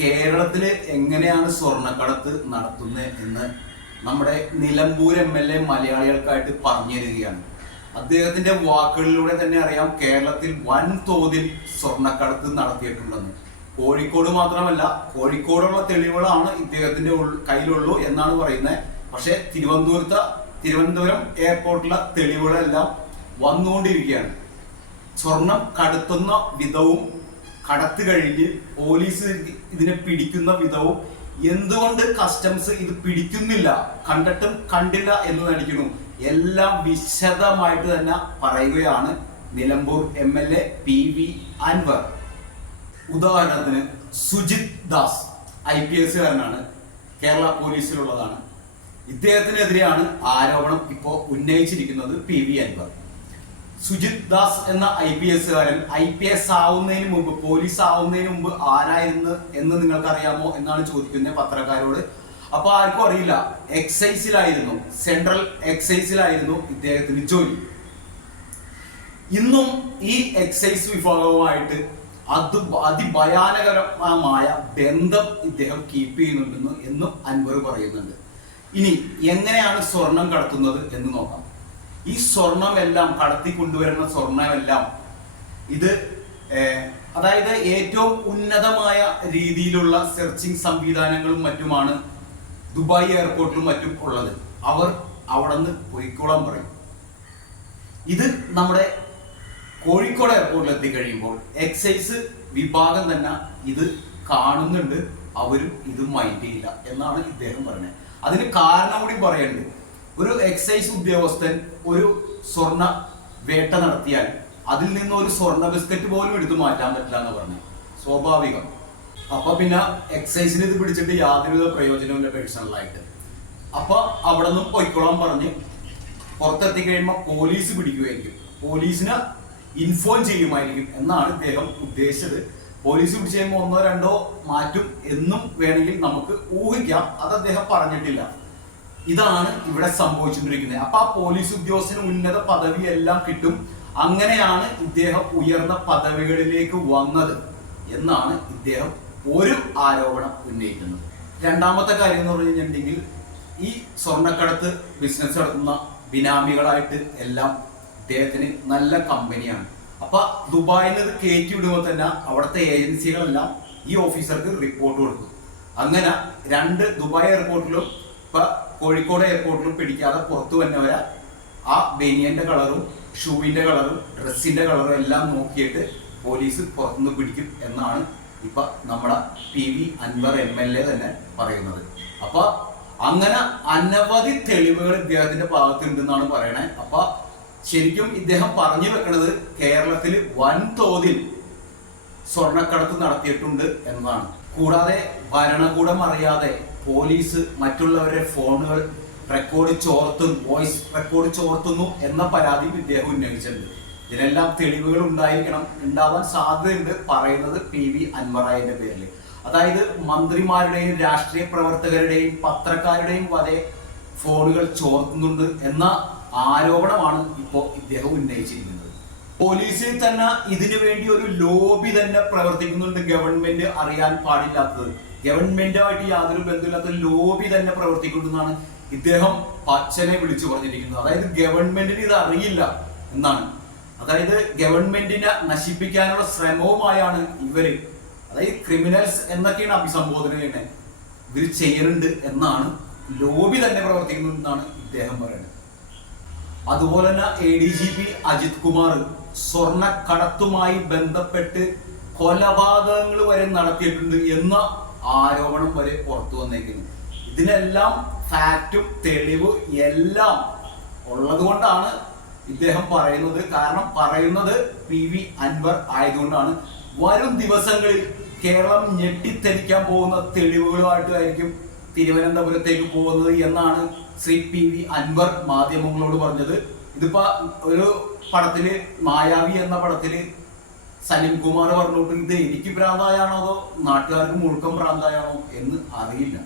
കേരളത്തിൽ എങ്ങനെയാണ് സ്വർണക്കടത്ത് നടത്തുന്നത് എന്ന് നമ്മുടെ നിലമ്പൂർ എം എൽ എ മലയാളികൾക്കായിട്ട് പറഞ്ഞു തരികയാണ് അദ്ദേഹത്തിന്റെ വാക്കുകളിലൂടെ തന്നെ അറിയാം കേരളത്തിൽ വൻ തോതിൽ സ്വർണക്കടത്ത് നടത്തിയിട്ടുണ്ടെന്ന്. കോഴിക്കോട് മാത്രമല്ല കോഴിക്കോടുള്ള തെളിവുകളാണ് ഇദ്ദേഹത്തിന്റെ കയ്യിലുള്ളൂ എന്നാണ് പറയുന്നത് പക്ഷേ തിരുവനന്തപുരത്ത് തിരുവനന്തപുരം എയർപോർട്ടിലെ തെളിവുകളെല്ലാം വന്നുകൊണ്ടിരിക്കുകയാണ്. സ്വർണം കടത്തുന്ന വിധവും കടത്ത് കഴിഞ്ഞ് പോലീസ് ഇതിനെ പിടിക്കുന്ന വിധവും എന്തുകൊണ്ട് കസ്റ്റംസ് ഇത് പിടിക്കുന്നില്ല കണ്ടിട്ടും കണ്ടില്ല എന്ന് നടിക്കുന്നു. എല്ലാം വിശദമായിട്ട് തന്നെ പറയുകയാണ് Nilambur M L A P V Anvar. ഉദാഹരണത്തിന് സുജിത് ദാസ് ഐ പി എസുകാരനാണ് കേരള പോലീസിലുള്ളതാണ്. ഇദ്ദേഹത്തിനെതിരെയാണ് ആരോപണം ഇപ്പോൾ ഉന്നയിച്ചിരിക്കുന്നത് പി വി അൻവർ. സുജിത് ദാസ് എന്ന ഐ പി എസുകാരൻ ഐ പി എസ് ആവുന്നതിന് മുമ്പ് പോലീസ് ആവുന്നതിന് മുമ്പ് ആരായിരുന്നു എന്ന് നിങ്ങൾക്ക് അറിയാമോ എന്നാണ് ചോദിക്കുന്നത് പത്രക്കാരോട്. അപ്പൊ ആർക്കും അറിയില്ല എക്സൈസിലായിരുന്നു സെൻട്രൽ എക്സൈസിലായിരുന്നു ഇദ്ദേഹത്തിന് ജോലി. ഇന്നും ഈ എക്സൈസ് വിഭാഗവുമായിട്ട് അത് അതിഭയാനകരമായ ബന്ധം ഇദ്ദേഹം കീപ്പ് ചെയ്യുന്നുണ്ടെന്ന് എന്നും അൻവർ പറയുന്നുണ്ട്. ഇനി എങ്ങനെയാണ് സ്വർണം കടത്തുന്നത് എന്ന് നോക്കാം. ഈ സ്വർണമെല്ലാം കടത്തി കൊണ്ടുവരുന്ന സ്വർണമെല്ലാം ഇത് അതായത് ഏറ്റവും ഉന്നതമായ രീതിയിലുള്ള സെർച്ചിങ് സംവിധാനങ്ങളും മറ്റുമാണ് ദുബായ് എയർപോർട്ടിലും മറ്റും ഉള്ളത്. അവർ അവിടെ നിന്ന് പൊയ്ക്കോളാൻ പറയും. ഇത് നമ്മുടെ കോഴിക്കോട് എയർപോർട്ടിൽ എത്തിക്കഴിയുമ്പോൾ എക്സൈസ് വിഭാഗം തന്നെ ഇത് കാണുന്നുണ്ട്. അവരും ഇത് മൈൻഡ് ചെയ്യില്ല എന്നാണ് ഇദ്ദേഹം പറഞ്ഞത് അതിന് കാരണം കൂടി പറയണ്ട് ഒരു എക്സൈസ് ഉദ്യോഗസ്ഥൻ ഒരു സ്വർണ വേട്ട നടത്തിയാൽ അതിൽ നിന്ന് ഒരു സ്വർണ ബിസ്ക്കറ്റ് പോലും എടുത്തു മാറ്റാൻ പറ്റില്ല എന്ന് പറഞ്ഞു. സ്വാഭാവികം. അപ്പൊ പിന്നെ എക്സൈസിന് ഇത് പിടിച്ചിട്ട് യാതൊരുവിധ പ്രയോജനവുമില്ല പേഴ്സണലായിട്ട് അപ്പൊ അവിടെ നിന്നും പൊയ്ക്കോളാൻ പറഞ്ഞ് പുറത്തെത്തി കഴിയുമ്പോൾ പോലീസ് പിടിക്കുമായിരിക്കും പോലീസിനെ ഇൻഫോം ചെയ്യുമായിരിക്കും എന്നാണ് ഇദ്ദേഹം ഉദ്ദേശിച്ചത്. പോലീസ് പിടിച്ചു കഴിയുമ്പോൾ ഒന്നോ രണ്ടോ മാറ്റും എന്നും വേണമെങ്കിൽ നമുക്ക് ഊഹിക്കാം. അത് അദ്ദേഹം പറഞ്ഞിട്ടില്ല. ഇതാണ് ഇവിടെ സംഭവിച്ചുകൊണ്ടിരിക്കുന്നത്. അപ്പൊ ആ പോലീസ് ഉദ്യോഗസ്ഥന് ഉന്നത പദവി എല്ലാം കിട്ടും. അങ്ങനെയാണ് ഇദ്ദേഹം ഉയർന്ന പദവികളിലേക്ക് വന്നത് എന്നാണ് ഇദ്ദേഹം ഒരു ആരോപണം ഉന്നയിക്കുന്നത്. രണ്ടാമത്തെ കാര്യം എന്ന് പറഞ്ഞു കഴിഞ്ഞിട്ടുണ്ടെങ്കിൽ ഈ സ്വർണക്കടത്ത് ബിസിനസ് നടത്തുന്ന ബിനാമികളായിട്ട് എല്ലാം ഇദ്ദേഹത്തിന് നല്ല കമ്പനിയാണ് അപ്പൊ ദുബായിൽ നിന്ന് കയറ്റി വിടുമ്പോൾ തന്നെ അവിടുത്തെ ഏജൻസികളെല്ലാം ഈ ഓഫീസർക്ക് റിപ്പോർട്ട് കൊടുക്കും. അങ്ങനെ രണ്ട് ദുബായ് എയർപോർട്ടിലും ഇപ്പൊ കോഴിക്കോട് എയർപോർട്ടിൽ പിടിക്കാതെ പുറത്തു വന്നവരെ ആ ബനിയന്റെ കളറും ഷൂവിന്റെ കളറും ഡ്രസ്സിന്റെ കളറും എല്ലാം നോക്കിയിട്ട് പോലീസ് പുറത്തുനിന്ന് പിടിക്കും എന്നാണ് ഇപ്പൊ നമ്മുടെ P V Anvar M L A തന്നെ പറയുന്നത്. അപ്പൊ അങ്ങനെ അനവധി തെളിവുകൾ ഇദ്ദേഹത്തിന്റെ ഭാഗത്തുണ്ടെന്നാണ് പറയണേ. അപ്പൊ ശരിക്കും ഇദ്ദേഹം പറഞ്ഞു വെക്കുന്നത് കേരളത്തിൽ വൻതോതിൽ സ്വർണക്കടത്ത് നടത്തിയിട്ടുണ്ട് എന്നാണ്. കൂടാതെ ഭരണകൂടം അറിയാതെ പോലീസ് മറ്റുള്ളവരുടെ ഫോണുകൾ റെക്കോർഡ് ചോർത്തുന്നു വോയിസ് റെക്കോർഡ് ചോർത്തുന്നു എന്ന പരാതിയും ഇദ്ദേഹം ഉന്നയിച്ചിട്ടുണ്ട്. ഇതിനെല്ലാം തെളിവുകൾ ഉണ്ടായിരിക്കണം ഉണ്ടാവാൻ സാധ്യതയുണ്ട് പറയുന്നത് പി വി അൻവറായന്റെ പേരിൽ. അതായത് മന്ത്രിമാരുടെയും രാഷ്ട്രീയ പ്രവർത്തകരുടെയും പത്രക്കാരുടെയും വരെ ഫോണുകൾ ചോർത്തുന്നുണ്ട് എന്ന ആരോപണമാണ് ഇപ്പോൾ ഇദ്ദേഹം ഉന്നയിച്ചിരിക്കുന്നത്. പോലീസിൽ തന്നെ ഇതിനു വേണ്ടി ഒരു ലോബി തന്നെ പ്രവർത്തിക്കുന്നുണ്ട് ഗവൺമെന്റ് അറിയാൻ പാടില്ലാത്തത്. ഗവൺമെന്റുമായിട്ട് യാതൊരു ബന്ധമില്ലാത്ത ലോബി തന്നെ പ്രവർത്തിക്കുന്നതാണ് ഇദ്ദേഹം പച്ചനെ വിളിച്ചു പറഞ്ഞിരിക്കുന്നത്. അതായത് ഗവൺമെന്റിന് ഇത് അറിയില്ല എന്നാണ്. അതായത് ഗവൺമെന്റിനെ നശിപ്പിക്കാനുള്ള ശ്രമവുമായാണ് ഇവർ. അതായത് ക്രിമിനൽസ് എന്നൊക്കെയാണ് അഭിസംബോധന ചെയ്യുന്നത്. ഇവർ ചെയ്യുന്നുണ്ട് എന്നാണ് ലോബി തന്നെ പ്രവർത്തിക്കുന്നുണ്ടെന്നാണ് ഇദ്ദേഹം പറയുന്നത്. അതുപോലെ തന്നെ A D G P Ajith Kumar സ്വർണക്കടത്തുമായി ബന്ധപ്പെട്ട് കൊലപാതകങ്ങൾ വരെ നടത്തിയിട്ടുണ്ട് എന്ന ആരോപണം വരെ പുറത്തു വന്നേക്കുന്നു. ഇതിനെല്ലാം ഫാക്റ്റും തെളിവ് എല്ലാം ഉള്ളത് കൊണ്ടാണ് ഇദ്ദേഹം പറയുന്നത്. കാരണം പറയുന്നത് പി വി അൻവർ ആയതുകൊണ്ടാണ്. വരും ദിവസങ്ങളിൽ കേരളം ഞെട്ടിത്തെരിക്കാൻ പോകുന്ന തെളിവുകളുമായിട്ടായിരിക്കും തിരുവനന്തപുരത്തേക്ക് പോകുന്നത് എന്നാണ് ശ്രീ പി വി അൻവർ മാധ്യമങ്ങളോട് പറഞ്ഞത്. ഇതിപ്പോ ഒരു പടത്തിൽ മായാവി എന്ന പടത്തിൽ സലിം കുമാർ പറഞ്ഞു ഇത് എനിക്ക് ഭ്രാന്തായാണോ അതോ നാട്ടുകാർക്ക് മുഴുക്കം ഭ്രാന്തായാണോ എന്ന് അറിയില്ല.